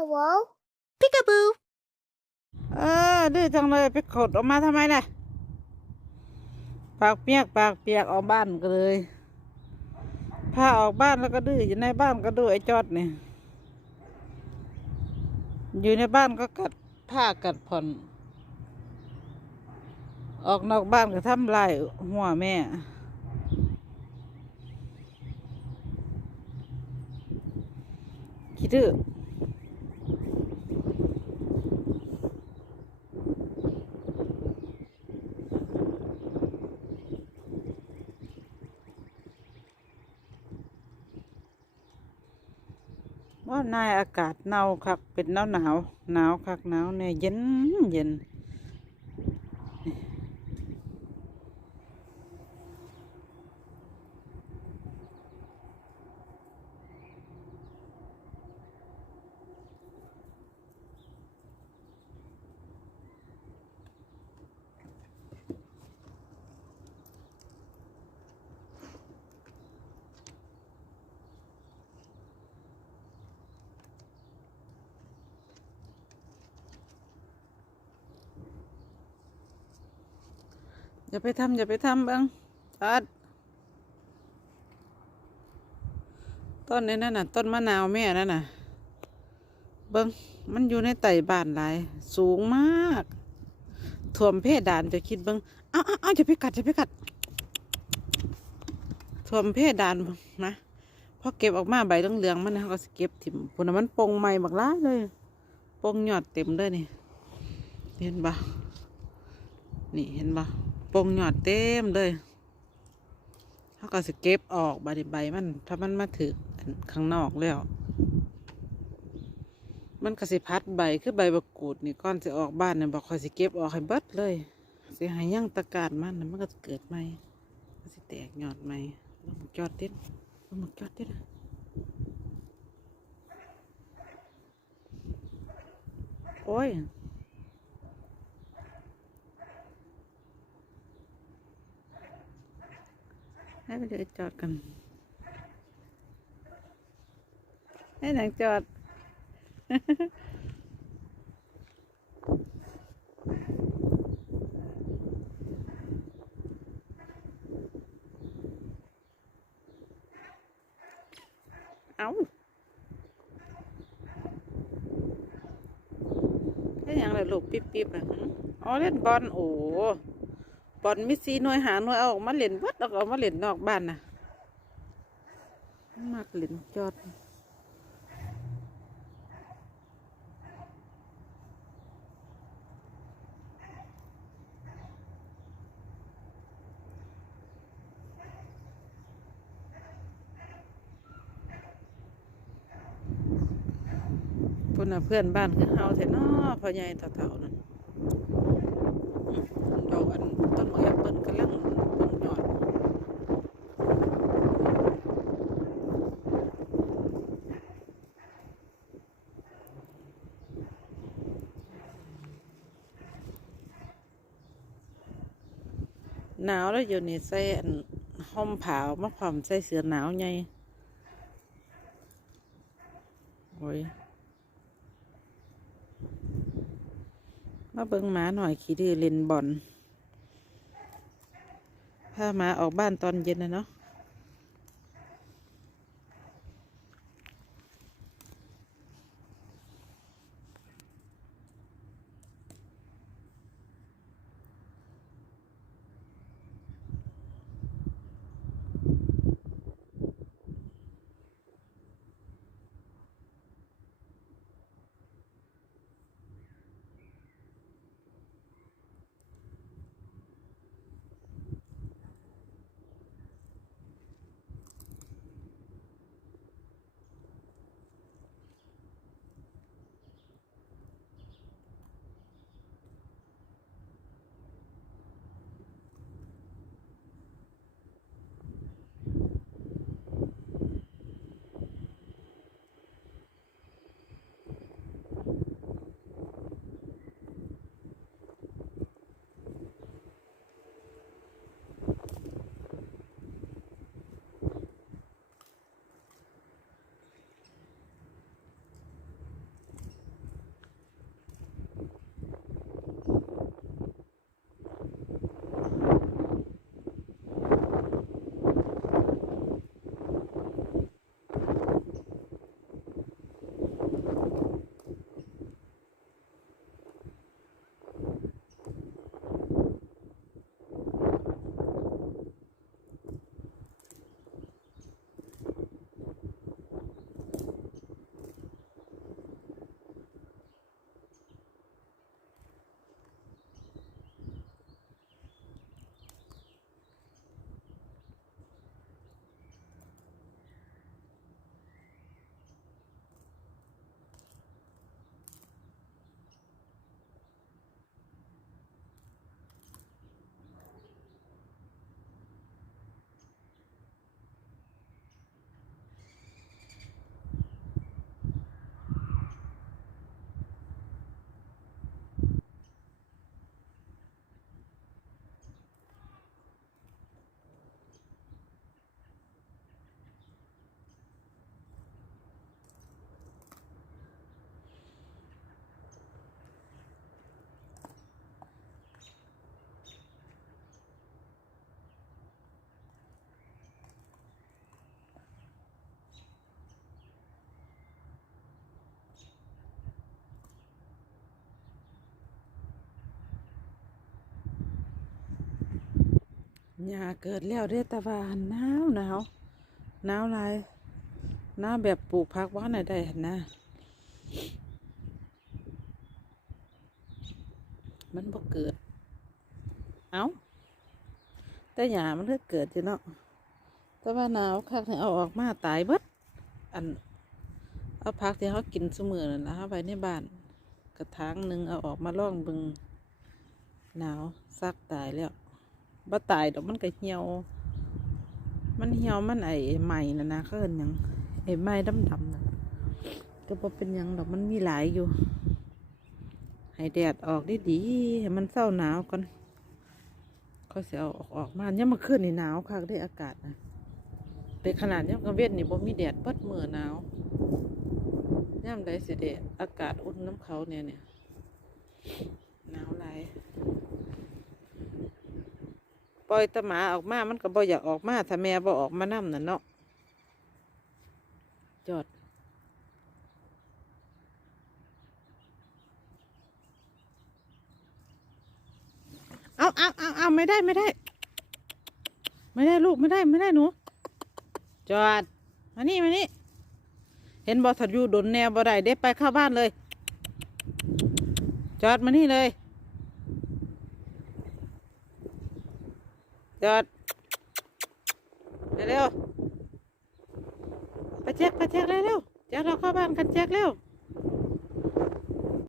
Hello? พิกาบูเออดื้อจังเลยไปขดออกมาทำไมล่ะ ปากเปียกปากเปียกออกบ้านก็เลยพาออกบ้านแล้วก็ดื้ออยู่ในบ้านก็ดื้อไอ้จอดเนี่ยอยู่ในบ้านก็กัดผ้ากัดผ่อน ออกนอกบ้านก็ทำลายหัวแม่คิดดื้อ นายอากาศหนาวคักเป็นหนาวหนาวหนาวคักหนาวเนี่ยเย็นเย็น อย่าไปทำอย่าไปทำบ้างจัดต้นนี้นั่นน่ะ ต้นมะนาวแม่นั่นน่ะ เบิ้งมันอยู่ในไต่บ้านหลาย สูงมากถ่วมเพดานจะคิดเบิ้งเอ้าเอ้าเอาอย่าไปกัดอย่าไปกัดถ่วมเพดานนะพอเก็บออกมาใบเหลืองๆมันนะเขาก็สเก็บถิ่มพุ่นมันปงใหม่บักล้าเลยปงหยอดเต็มเลยนี่ เห็นปะนี่เห็นปะ ปงหยอดเต็มเลยเขาก็สิเก็บออกใบใบมัน ถ้ามันมาถึงข้างนอกแล้ว มันก็สิพัดใบคือใบบักกูดนี่ก้อนสิออกบ้านเนี่ยบอกคอยสิเก็บออกให้เบิดเลยสิหายั่างตะการมันมันก็เกิดใหม่สิแตกหยอดใหม่ลงจอดเต้นลงจอดเต้นอะโอ้ย ให้ไปเดี๋ยจอดกัน ให้หนังจอด เอาให้ยังเลยลูกปิ๊บปิ๊บอะอ๋อเล่นบอลโอ้ บอลมิซีน่วยหาน่วยเอาออกมาเล่นวัดแล้วก็เอามาเล่นนอกบ้านน่ะมากเล่นจอดคนเพื่อนบ้านคือเฮาแท้นาะพ่อใหญ่เฒ่าๆนั่น นต้นมะแอปเปิ้ลกำลังปงยอดหนาวแล้วอยู่นี่ใส่อันห่มผ้ามาพร้อมใส่เสื้อหนาวใหญ่โอ้ยมาเบิ่งหมาหน่อยขี่ดื้อเล่นบอล พามาออกบ้านตอนเย็นนะเนาะ หญ้าเกิดแล้วเด้ตะวันหนาวหนาวหนาวลายหนาวแบบปลูกผักว่าไหนได้หั่นนะ มันบ่เกิด เอาแต่หญ้ามันก็เกิดอยู่เนาะแต่ว่าหนาวคักนี่เอาออกมาตายเบิดอันเอาพักที่เขากินเสมอนั่นนะเอาไว้ในบ้านกระถางหนึ่งเอาออกมาล่องบึงหนาวซักตายแล้ว บ่ตายดอกมันก็เหี่ยว มันเหี่ยวมันไอใหม่นะนะเขาเอิ้นยังไอ้ไหม้ดำๆนะก็บ่เป็นยังดอกมันมีหลายอยู่ ให้แดดออกไดีดีให้มันเศร้าหนาวก่อนเขาสิเอาออกออกมาเนี่ยมาขึ้นในหนาวคักได้อากาศนะแต่ขนาดยามกลางเว้นนี่บ่มีแดดเปิดมือหนาวยามใดสิแดดอากาศอุ่นน้ำเขาเนี่ยเนี่ยหนาวหลาย ปล่อยตะหมาออกมามันก็บ่อยากออกมาถ้าแม่บ่ออกมานํน่ะเนาะจอดเอาเอาเอาเอาไม่ได้ไม่ได้ ไม่ได้ลูกไม่ได้ไม่ได้หนู จอดมานี่มานี่เห็นบอสัตอยู่ดนแนวบ่ได้เด็ไปเข้าบ้านเลย จอดมานี่เลย จอดเร็วๆไปแจ็คไปแจ็คเร็วๆเดี๋ยวเราเข้าบ้านกันแจ็คเร็ว